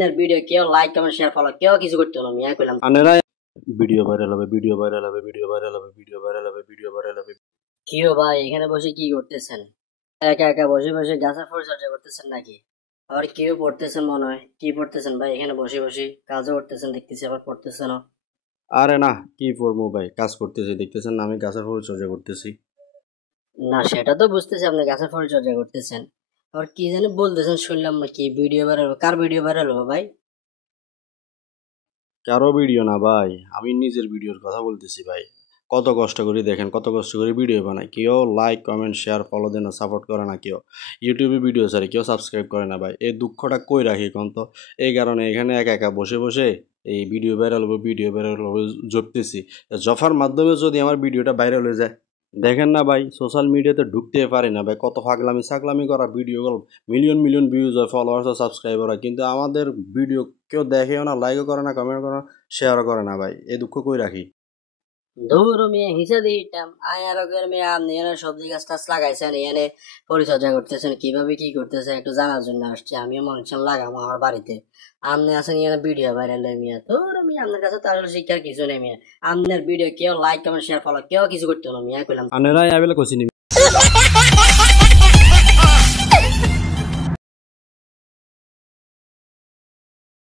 আপনার ভিডিও কেউ like comment share follow কেউ কিছু করতে না মিয়া কইলাম আনেরা ভিডিও ভাইরাল হবে ভিডিও ভাইরাল হবে ভিডিও ভাইরাল হবে ভিডিও ভাইরাল হবে ভিডিও ভাইরাল হবে। কিও ভাই এখানে বসে কি করতেছেন? একা একা বসে বসে গাছের পরিচর্যা করতেছেন নাকি? আবার কেউ পড়তেছেন মনে হয়। কি পড়তেছেন ভাই? এখানে বসে বসে কাজও করতেছেন দেখতেছি, আবার পড়তেছেন। আরে না, কি পড়বো ভাই, কাজ করতেছি, দেখতেছেন না আমি গাছের পরিচর্যা করতেছি। না সেটা তো বুঝতেছি আপনি গাছের পরিচর্যা করতেছেন, আবার কি জানি বলতেছেন শুনলাম নাকি ভিডিও ভাইরাল হবে। কার ভিডিও ভাইরাল হবে ভাই? কারো ভিডিও না ভাই, আমি নিজের ভিডিওর কথা বলতেছি ভাই। কত কষ্ট করি দেখেন, কত কষ্ট করে ভিডিও বানাই, কেউ লাইক কমেন্ট শেয়ার ফলো দেয় না, সাপোর্ট করে না, কেউ ইউটিউবে ভিডিও ছাড়ে, কেউ সাবস্ক্রাইব করে না ভাই। এই দুঃখটা কই রাখি কোন তো? এই কারণে এখানে একা একা বসে বসে এই ভিডিও ভাইরাল হবে ভিডিও ভাইরাল হবে জপতেছি। জফার মাধ্যমে যদি আমার ভিডিওটা ভাইরাল হয়ে যায়, দেখেন না ভাই সোশ্যাল মিডিয়াতে ঢুকতে পারি না ভাই, কত ফাগলামি ছাগলামি করা ভিডিওগুলো মিলিয়ন মিলিয়ন ভিউজ হয়, ফলোয়ার্স হয়, সাবস্ক্রাইবার হয়, কিন্তু আমাদের ভিডিও কেউ দেখেও না, লাইকও করে না, কমেন্ট করে না, শেয়ারও করে না ভাই। এই দুঃখ কই রাখি? ধরো মিয়া হিসা দিতাম আয় আর মিয়া আপনি এনে সবজি গাছ টাছ লাগাইছেন, এনে পরিচর্যা করতেছেন, কিভাবে কি করতেছেন একটু জানার জন্য আসছি। আমিও মনে হচ্ছেন লাগাবো আমার বাড়িতে। আপনি আছেন এনে ভিডিও ভাইরাল মিয়া, ধরো মিয়া আপনার কাছে তো আসলে শিক্ষার কিছু নেই মিয়া। আপনার ভিডিও কেউ লাইক কমেন্ট শেয়ার ফলো কেউ কিছু করতে না মিয়া কইলাম। আনেরাই আবেলা কইছি